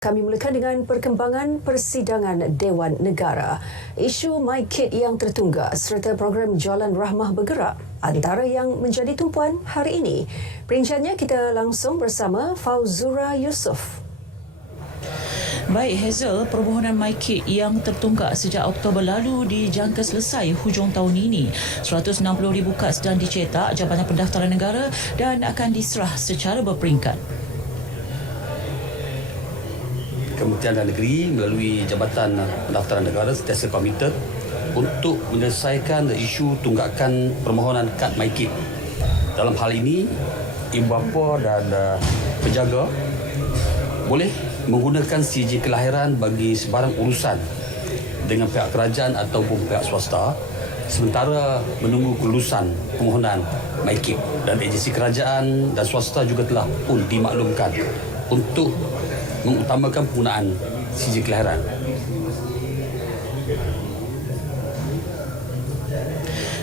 Kami mulakan dengan perkembangan persidangan Dewan Negara. Isu MyKid yang tertunggak serta program Jualan Rahmah bergerak antara yang menjadi tumpuan hari ini. Perinciannya kita langsung bersama Fauzura Yusof. Baik Hazel, permohonan MyKid yang tertunggak sejak Oktober lalu dijangka selesai hujung tahun ini. 160,000 kad sedang dicetak Jabatan Pendaftaran Negara dan akan diserah secara berperingkat. Kementerian Dalam Negeri melalui Jabatan Pendaftaran Negara sentiasa komited untuk menyelesaikan isu tunggakan permohonan kad MyKid. Dalam hal ini, ibu bapa dan penjaga boleh menggunakan CJ kelahiran bagi sebarang urusan dengan pihak kerajaan ataupun pihak swasta sementara menunggu kelulusan permohonan MyKid, dan agensi kerajaan dan swasta juga telah pun dimaklumkan untuk mengutamakan penggunaan CJ kelahiran.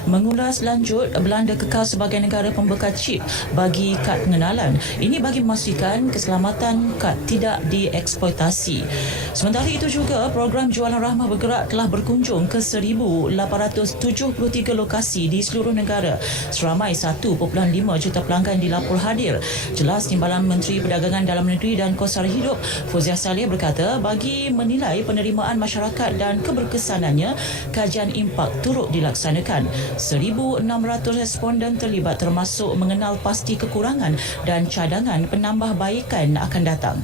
Mengulas lanjut, Belanda kekal sebagai negara pembekal chip bagi kad pengenalan. Ini bagi memastikan keselamatan kad tidak dieksploitasi. Sementara itu juga, program Jualan Rahmah bergerak telah berkunjung ke 1,873 lokasi di seluruh negara. Seramai 1.5 juta pelanggan dilapor hadir. Jelas Timbalan Menteri Perdagangan Dalam Negeri dan Kos Sara Hidup, Fauziah Saleh berkata, bagi menilai penerimaan masyarakat dan keberkesanannya, kajian impak turut dilaksanakan. 1,600 responden terlibat termasuk mengenal pasti kekurangan dan cadangan penambahbaikan akan datang.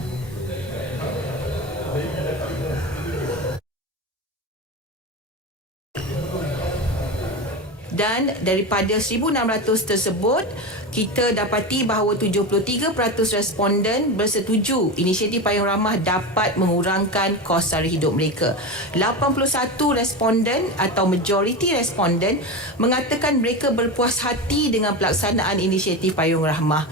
Dan daripada 1,600 tersebut, kita dapati bahawa 73% responden bersetuju inisiatif Payung Rahmah dapat mengurangkan kos sara hidup mereka. 81 responden atau majoriti responden mengatakan mereka berpuas hati dengan pelaksanaan inisiatif Payung Rahmah.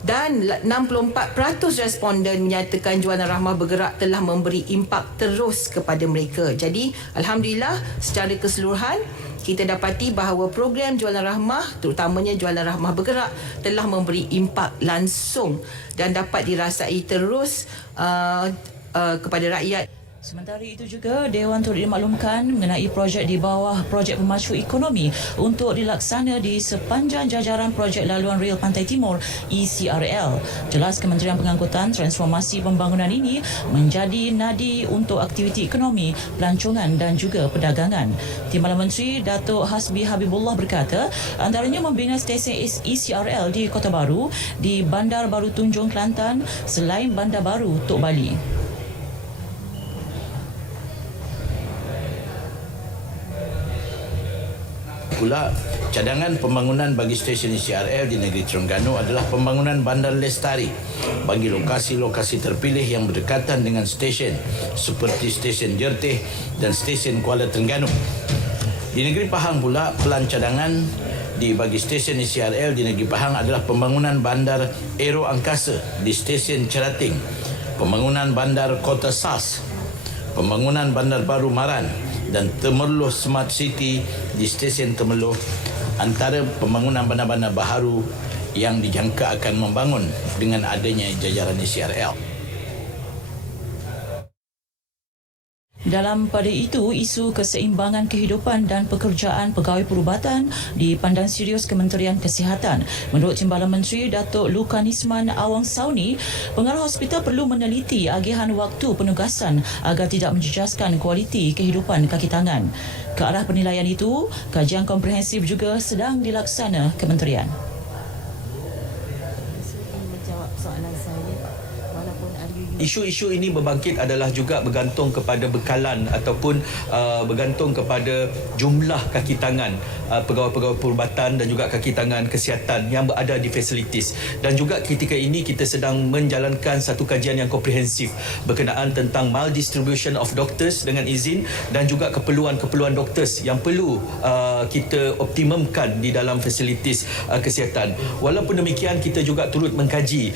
Dan 64% responden menyatakan Jualan Rahmah bergerak telah memberi impak terus kepada mereka. Jadi, Alhamdulillah, secara keseluruhan, kita dapati bahawa program Jualan Rahmah, terutamanya Jualan Rahmah bergerak, telah memberi impak langsung dan dapat dirasai terus kepada rakyat. Sementara itu juga, Dewan turut dimaklumkan mengenai projek di bawah Projek Pemacu Ekonomi untuk dilaksana di sepanjang jajaran Projek Laluan Rel Pantai Timur ECRL. Jelas Kementerian Pengangkutan Transformasi Pembangunan ini menjadi nadi untuk aktiviti ekonomi, pelancongan dan juga perdagangan. Timbalan Menteri Datuk Hasbi Habibullah berkata, antaranya membina stesen ECRL di Kota Baru, di Bandar Baru Tunjung Kelantan selain Bandar Baru Tok Bali. Pula, cadangan pembangunan bagi stesen ECRL di negeri Terengganu adalah pembangunan bandar lestari bagi lokasi-lokasi terpilih yang berdekatan dengan stesen seperti stesen Jerteh dan stesen Kuala Terengganu. Di negeri Pahang pula, pelan cadangan bagi stesen ECRL di negeri Pahang adalah pembangunan bandar aero angkasa di stesen Cerating, pembangunan bandar Kota Sas, pembangunan bandar baru Maran dan Temerloh Smart City di stesen Temerloh, antara pembangunan bandar-bandar baharu yang dijangka akan membangun dengan adanya jajaran ECRL. Dalam pada itu, isu keseimbangan kehidupan dan pekerjaan pegawai perubatan dipandang serius Kementerian Kesihatan. Menurut Timbalan Menteri Datuk Lukanisman Awang Sauni, pengarah hospital perlu meneliti agihan waktu penugasan agar tidak menjejaskan kualiti kehidupan kaki tangan. Ke arah penilaian itu, kajian komprehensif juga sedang dilaksana Kementerian. Isu-isu ini berbangkit adalah juga bergantung kepada bekalan ataupun bergantung kepada jumlah kaki tangan pegawai-pegawai perubatan dan juga kaki tangan kesihatan yang berada di fasilitis. Dan juga ketika ini kita sedang menjalankan satu kajian yang komprehensif berkenaan tentang maldistribution of doctors dengan izin dan juga keperluan-keperluan doctors yang perlu kita optimumkan di dalam fasilitis kesihatan. Walaupun demikian, kita juga turut mengkaji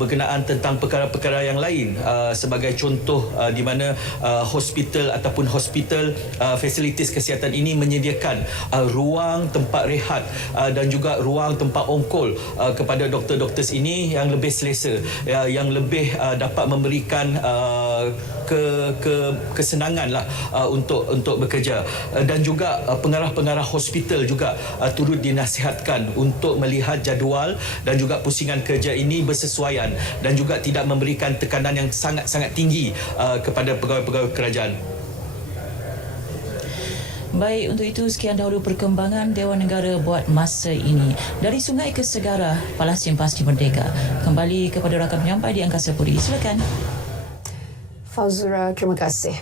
berkenaan tentang perkara-perkara yang lain lain sebagai contoh di mana hospital ataupun hospital fasilitis kesihatan ini menyediakan ruang tempat rehat dan juga ruang tempat ongkol kepada doktor-doktor ini yang lebih selesa, yang lebih dapat memberikan kesenangan lah untuk bekerja, dan juga pengarah-pengarah hospital juga turut dinasihatkan untuk melihat jadual dan juga pusingan kerja ini bersesuaian dan juga tidak memberikan tekanan yang sangat-sangat tinggi kepada pegawai-pegawai kerajaan. Baik, untuk itu sekian dahulu perkembangan Dewan Negara buat masa ini. Dari Sungai ke Segara, Palestin Pasca Merdeka. Kembali kepada rakan penyampai di Angkasa Puri. Silakan. Fazura, terima kasih.